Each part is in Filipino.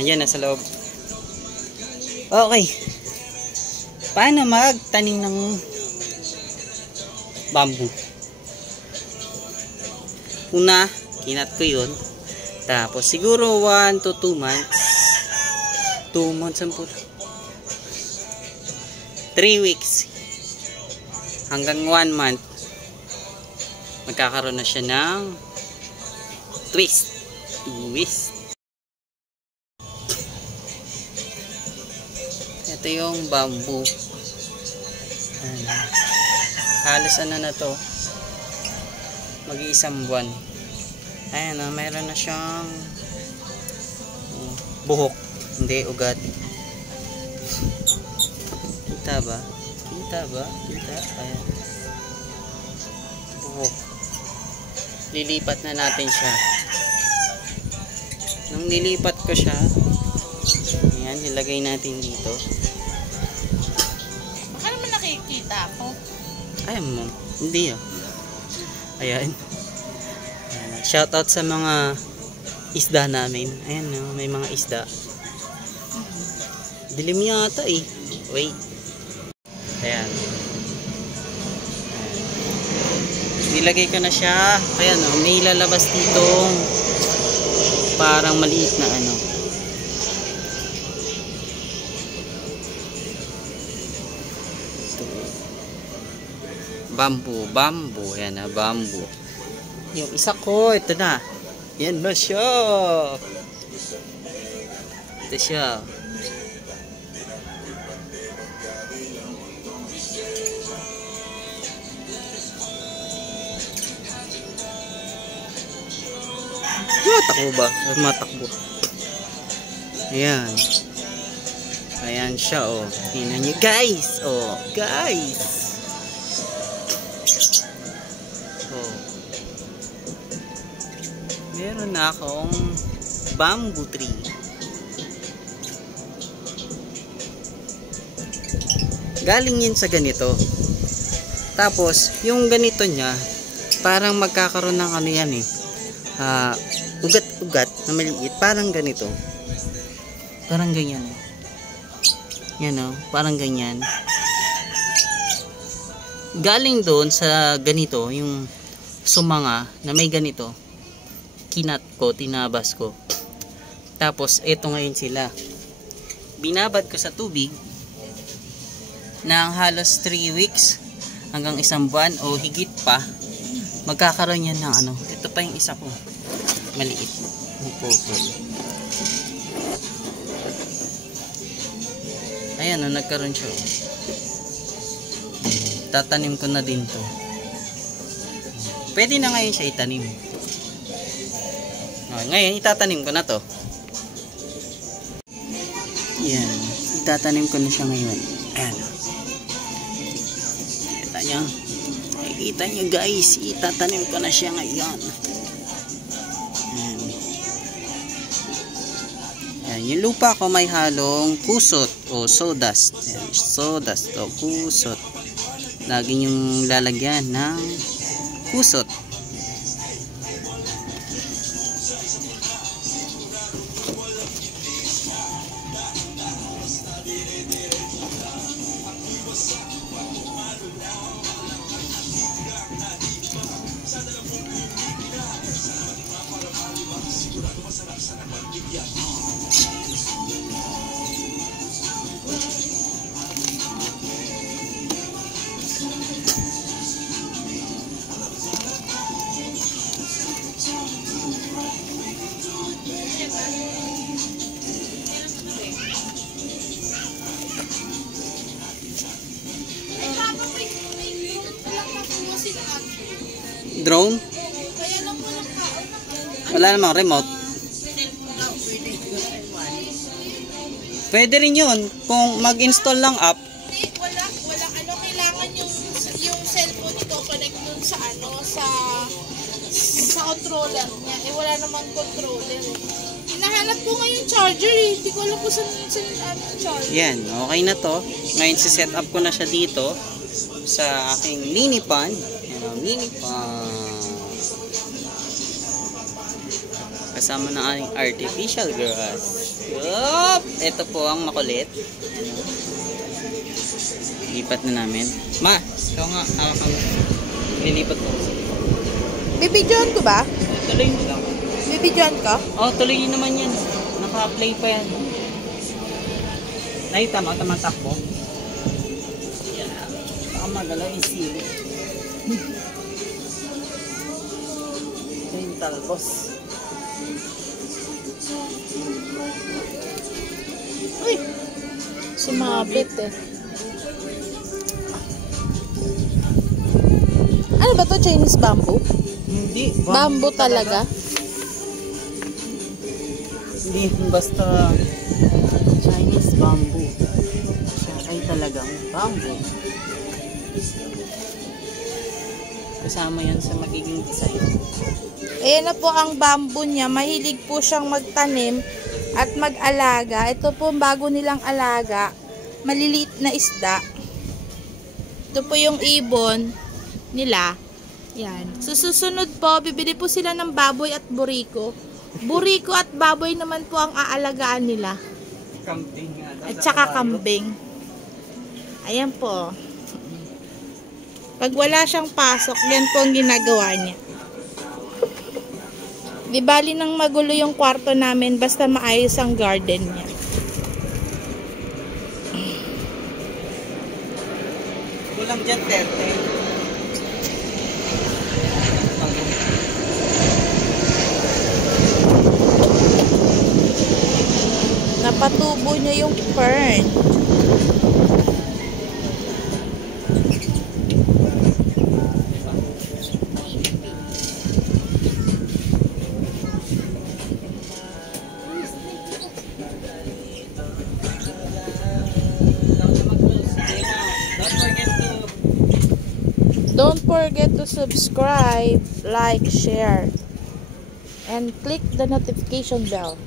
Ayan, nasa loob. Okay. Paano magtanim ng bamboo? Una, kinat ko yun. Tapos siguro 1 to 2 months. 2 months ang puto. 3 weeks. Hanggang 1 month. Magkakaroon na siya ng twist. Ito yung bamboo. Halos ano na to, mag-iisang buwan. Ayan, mayroon na siyang buhok, hindi ugat. Kita ba? Ayan, buhok. Lilipat na natin siya. Nung nilipat ko siya, ayan, nilagay natin dito. Baka naman nakikita ako. Ayan mo, hindi Ayan. Shoutout sa mga isda namin. Ayan, may mga isda. Dilim yata Wait. Ayan. Nilagay ko na siya. Ayan, may lalabas dito. Parang maliit na ano. Bamboo. Ayan na, bamboo. Yung isa ko, ito na. Yan na siya. Ito siya. Matakbo ba? Matakbo. Ayan. Ayan siya, Tingnan nyo, guys. Guys. Meron na akong bamboo tree. Galing yun sa ganito. Tapos, yung ganito niya, parang magkakaroon ng ano yan ugat-ugat na maliit. Parang ganito. Parang ganyan. Yan parang ganyan. Galing doon sa ganito, yung sumanga na may ganito. Kinat ko, tinabas ko. Tapos, eto ngayon sila. Binabad ko sa tubig ng halos 3 weeks hanggang 1 buwan o higit pa. Magkakaroon yan ng ano. Ito pa yung isa ko. Maliit. Ayan, nagkaroon siya. Tatanim ko na din to. Pwede na ngayon siya itanim. Ngayon, itatanim ko na to. Yan. Itatanim ko na siya ngayon. Ayan. Kita nyo guys. Itatanim ko na siya ngayon. Ayan. Ayan. Yung lupa ko may halong kusot o sawdust. Ayan. Sawdust o kusot. Lagi yung lalagyan ng kusot. Drone? Wala namang remote. Pwede rin yun kung mag-install lang app. Wala kailangan yung cellphone ito connect dun sa sa controller niya. Wala namang controller. Hinahanap ko ngayon charger Hindi ko alam kung saan charger. Yan, okay na to. Ngayon si-set up ko na siya dito sa aking mini pan. Mini pan. Kasama ng ating artificial grass. Yup! Ito po ang makulit. Ano? Lipat na namin. Ma! Ikaw nga. Hawak mo. Lilipat ko. Bibidyoan ko ba? Tuloy mo lang. Bibidyoan ko? Oh, tuloy naman yan. Naka-play pa yan. Nakita mo, tamang takbo. Yeah. Baka magalaw yung sili. Ito yung talbos. Uy! Sumabit eh. Ano ba to? Chinese bamboo? Hindi. Bamboo talaga? Hindi basta Chinese bamboo. Siya ay talagang bamboo. Kasama yan sa magiging design. Ayan na po ang bamboo niya. Mahilig po siyang magtanim at mag-alaga. Ito po ang bago nilang alaga. Maliliit na isda. Ito po yung ibon nila. Yan. Susunod po, bibili po sila ng baboy at buriko. Buriko at baboy naman po ang aalagaan nila. Kambing nga. At saka kambing. Ayan po. Pag wala siyang pasok, yan po ang ginagawa niya. Di bali nang magulo yung kwarto namin, basta maayos ang garden niya. Kulang dyan, 30. Napatubo niya yung fern. Don't forget to subscribe, like, share, and click the notification bell.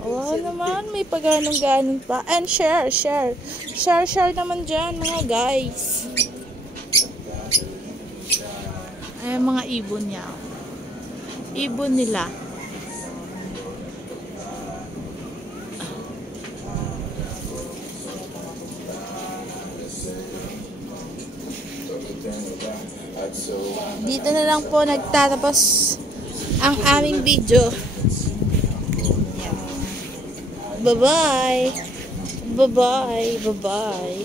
Oo naman, may pagganong-ganon pa. And share. Share naman dyan, mga guys. Ay, mga ibon niya. Ibon nila. Dito na lang po nagtatapos ang aming video. Bye-bye. Bye-bye. Bye-bye.